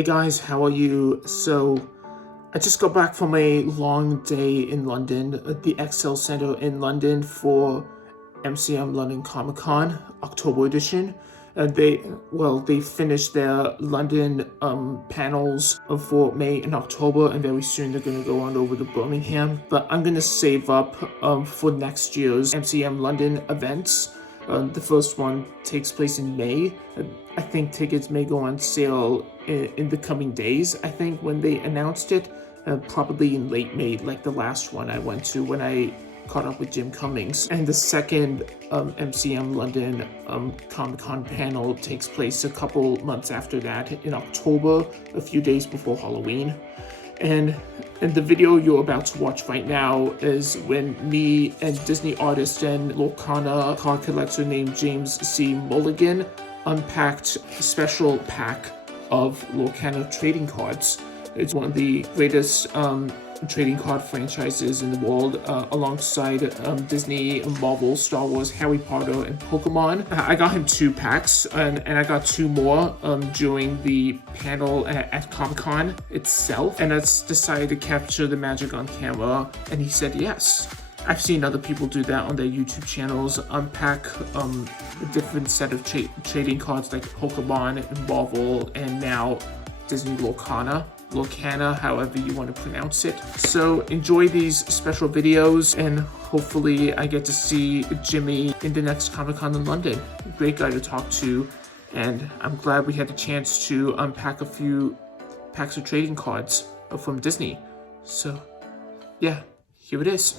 Hey guys, how are you? So, I just got back from a long day in London, at the XL Center in London for MCM London Comic Con, October edition. They finished their London panels for May and October, and very soon they're going to go on over to Birmingham. But I'm going to save up for next year's MCM London events. The first one takes place in May. I think tickets may go on sale in the coming days, I think, when they announced it. Probably in late May, like the last one I went to when I caught up with Jim Cummings. And the second MCM London Comic Con panel takes place a couple months after that in October, a few days before Halloween. And the video you're about to watch right now is when me and Disney artist and Lorcana card collector named James C. Mulligan unpacked a special pack of Lorcana trading cards. It's one of the greatest trading card franchises in the world, alongside Disney, Marvel, Star Wars, Harry Potter, and Pokemon. I got him 2 packs, and I got 2 more during the panel at Comic-Con itself, and I decided to capture the magic on camera, and he said yes. I've seen other people do that on their YouTube channels, unpack a different set of trading cards like Pokemon and Marvel, and now Disney Lorcana, however you want to pronounce it. So enjoy these special videos, and hopefully I get to see Jimmy in the next Comic-Con in London. Great guy to talk to, and I'm glad we had a chance to unpack a few packs of trading cards from Disney. So yeah, here it is.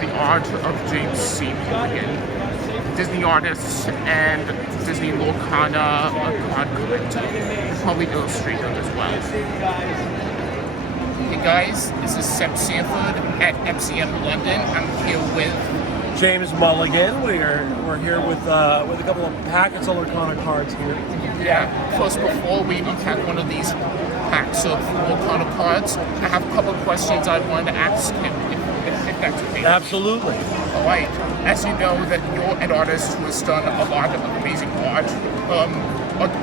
The art of James C. Mulligan, Disney artist and Disney Lorcana card collector, probably illustrator as well. Hey guys, this is Seb Sanford at MCM London. I'm here with James Mulligan. We're here with a couple of packets of Lorcana cards here. Yeah, first before we unpack one of these packs of Lorcana cards, I have a couple of questions I wanted to ask him, if that's okay. Absolutely. All right. As you know, that you're an artist who has done a lot of amazing art,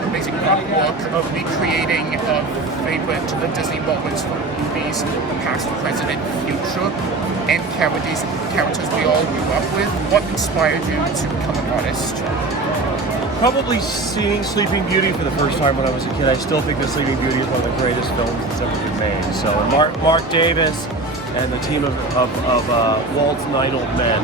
amazing artwork, of recreating favorite Disney moments from movies, past, present, and future, and characters we all grew up with. What inspired you to become an artist? Probably seeing Sleeping Beauty for the first time when I was a kid. I still think that Sleeping Beauty is one of the greatest films that's ever been made. So Mark Davis and the team of Walt's 9 Old Men,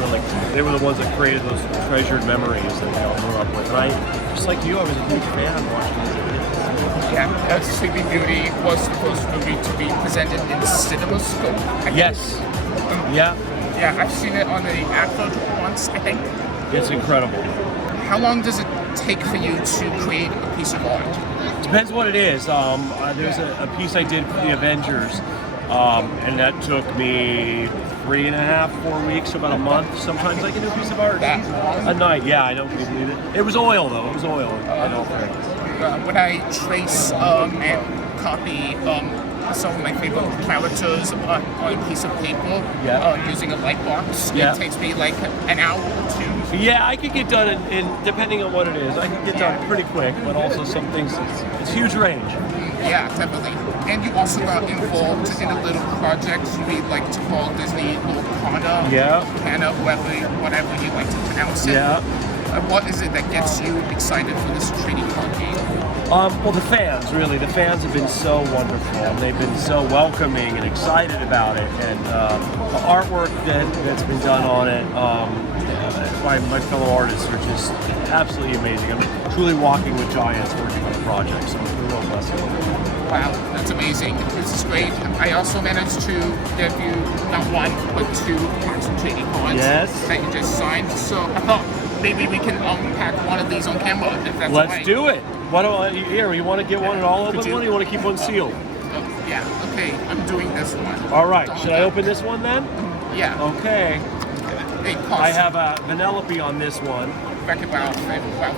really, they were the ones that created those treasured memories that we all grew up with. And I, just like you, I was a huge fan watching this as a kid. Yeah, Sleeping Beauty was the first movie to be presented in CinemaScope. Yes. Yeah. Yeah, I've seen it on the advert once, I think. It's incredible. How long does it take for you to create a piece of art? Depends what it is. There's a piece I did for the Avengers, and that took me 3.5, 4 weeks, about a month. Sometimes I can do a piece of art a night. Yeah, I don't believe it. It was oil though. It was oil. I don't think. When I trace and copy some of my favorite characters on a piece of paper, using a light box, it takes me like an hour or 2. Yeah, I could get done in depending on what it is. I can get done pretty quick, but also some things, it's huge range. Yeah, definitely. And you also got involved in a little project we like to call Disney Lorcana. Yeah. Lorcana, whatever you like to pronounce it. Yeah. What is it that gets you excited for this trading card game? Well, the fans, really. The fans have been so wonderful, and they've been so welcoming and excited about it. And the artwork that's been done on it by my fellow artists are just absolutely amazing. I'm truly walking with giants working on the project, so it's a real blessing. Wow, that's amazing. This is great. I also managed to give you not 1, but 2 packs of trading cards that you just signed. So I thought maybe we can unpack one of these on camera, if that's Let's do it. Why don't here? You want to get one and all open one, or you want to keep one sealed? Yeah. Okay. I'm doing this one. All right. Should I open this one then? Yeah. Okay. I have a Vanellope on this one. Back about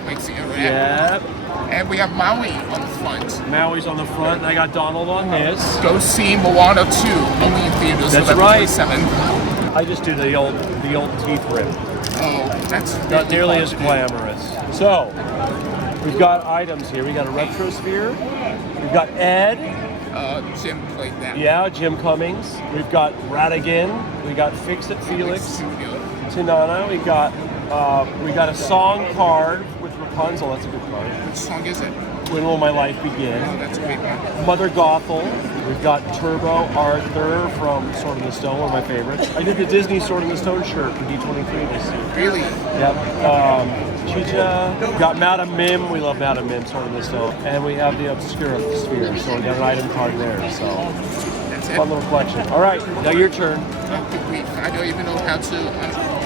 makes it Yeah. And we have Maui on the front. Maui's on the front, and I got Donald on this. Go see Moana 2, only in theaters. That's right. 7. I just do the old teeth rip. Oh, that's not nearly as glamorous. So We've got items here. We got a Retrosphere. We've got Ed. Jim played that. Yeah, Jim Cummings. We've got Radigan. We got Fix It Felix. Tanana. We got a song card with Rapunzel. That's a good card. Which song is it? When Will My Life Begin? Oh, that's a great one. Mother Gothel. We've got Turbo Arthur from Sword in the Stone, one of my favorites. I did the Disney Sword in the Stone shirt for D23 this year. Really? Yep. Chicha. We've got Madame Mim. We love Madame Mim, Sword in the Stone. And we have the Obscura Sphere, so we got an item card there. So That's it? fun little collection. All right, now your turn. Oh, wait, I don't even know how to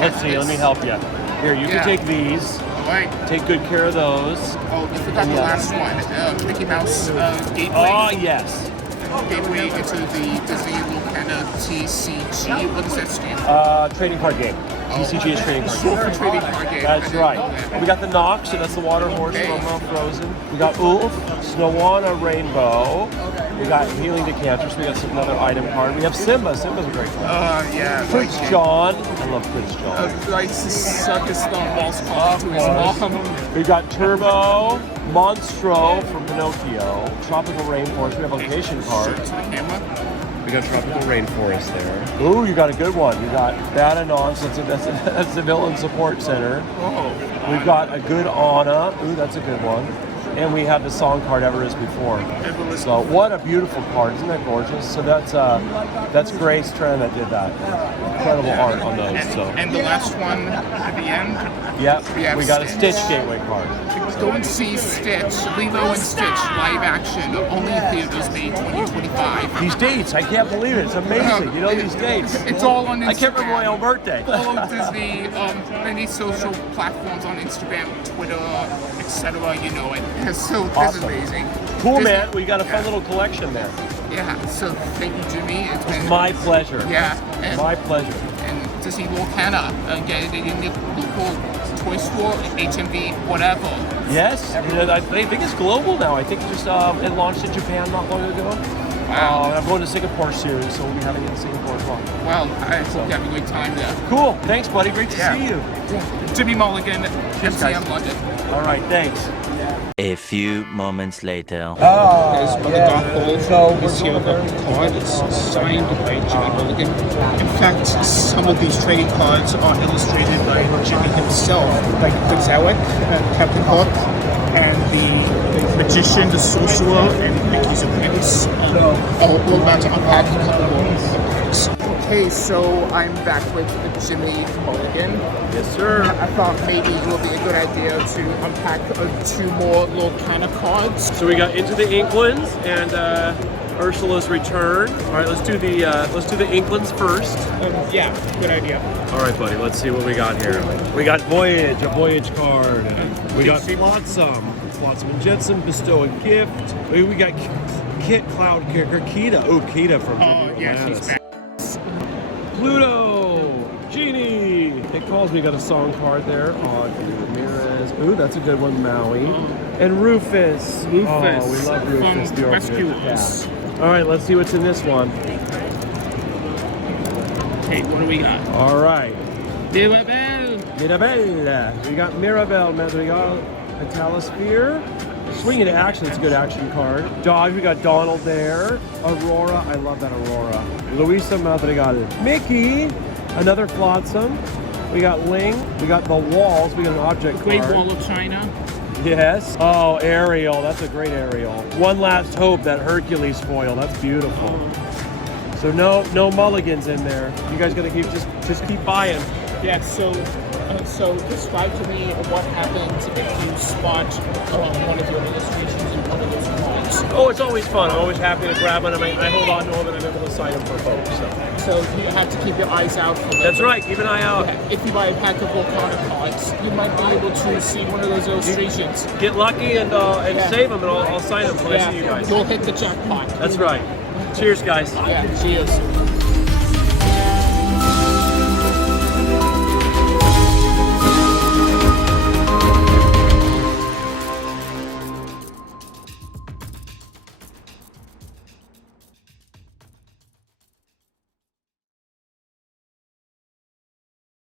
Let's see, let me help you. Here, you can take these. All right. Take good care of those. Oh, you forgot the last one. Mickey Mouse Gateway. Oh, yes. Gateway into the Disney Lorcana TCG. What does that stand for? Trading card game. TCG is trading card Short game. for trading card game. That's right. We got the Nox, so that's the water horse from Frozen. We got Ulf, Snowana Rainbow. We got Healing Decanters. We got another item card. We have Simba. Simba's a great card. Yeah. Prince John. I love Prince John. Likes to suck his balls off to his mom. We got Turbo, Monstro from Pinocchio, Tropical Rainforest. We have a location card. To the camera. We got Tropical Rainforest there. Ooh, you got a good one. You got Badanon, so that's the Villain Support Center. Oh. We've got a good Anna. Ooh, that's a good one. And we have the song card Ever Is Before. So what a beautiful card. Isn't that gorgeous? So that's Grace Tran that did that. Incredible art on those. And the last one at the end. Yep, we got a Stitch. Stitch Gateway card. Go and see Stitch, Lilo and Stitch live action, only in theaters May 2025. These dates, I can't believe it. It's amazing. You know these dates. It's all on Instagram. I can't remember my own birthday. Follow Disney, many social platforms on Instagram, Twitter, etc. You know it. So this Awesome. is amazing. Cool, Disney- man. We got a fun little collection there. Yeah. So thank you, Jimmy. It's been My pleasure. yeah. And, My pleasure. and Disney Lorcana, get it in your local toy store, HMV, whatever. Yes, I think it's global now. I think it launched in Japan not long ago. Wow. I'm going to Singapore soon, so we'll be having it in Singapore as well. Well, I hope you have a great time there. Cool. Thanks, buddy. Great to see you. Jimmy Mulligan, MCM London. All right. Thanks. A few moments later. There's Mother Gothel is here with a card. It's signed by Jimmy Mulligan. In fact, some of these trading cards are illustrated by Jimmy himself, like the Zawek, Captain Hook, and the Magician, the Sorcerer, and Mickey's Apprentice. All about to unpack a couple more books. Okay, so I'm back with Jimmy Mulligan. Yes, sir. I thought maybe it would be a good idea to unpack 2 more Lorcana cards. So we got Into the Inklings and Ursula's Return. All right, let's do the Inklings first. Yeah, good idea. All right, buddy. Let's see what we got here. We got Voyage, a Voyage card. We got Flotsam and Jetsam, Bestow a Gift. We got Kit Cloud Kicker, Kita. Oh, Kita from She's back. Pluto, Genie. It calls me. Got a song card there. Oh, Ramirez. Ooh, that's a good one. Maui and Rufus. Oh, we love Rufus. From The Rescuers. All right, let's see what's in this one. Okay, what do we got? All right. Mirabelle. Mirabelle. We got Mirabelle, Madrigal, Italosphere. Swinging to Action, it's a good action card. Dodge, we got Donald there. Aurora, I love that Aurora. Luisa Madrigal. Mickey, another Flotsam. We got Ling. We got the Walls. We got an object Great card. Wall of China. Yes. Oh, Ariel. That's a great Ariel. One Last Hope, that Hercules foil. That's beautiful. So no mulligans in there. You guys gotta just keep buying. Yeah, so describe to me what happens if you spot one of your illustrations in one of those cards. Oh, it's always fun. I'm always happy to grab one. I hold on to them and I'm able to sign them for folks. So you have to keep your eyes out for them. That's right. Keep an eye out. If you buy a pack of Lorcana cards, you might be able to see one of those illustrations. Get lucky and save them, and I'll sign them when I see you guys. You'll hit the jackpot. That's right. Cheers, guys. Yeah, cheers.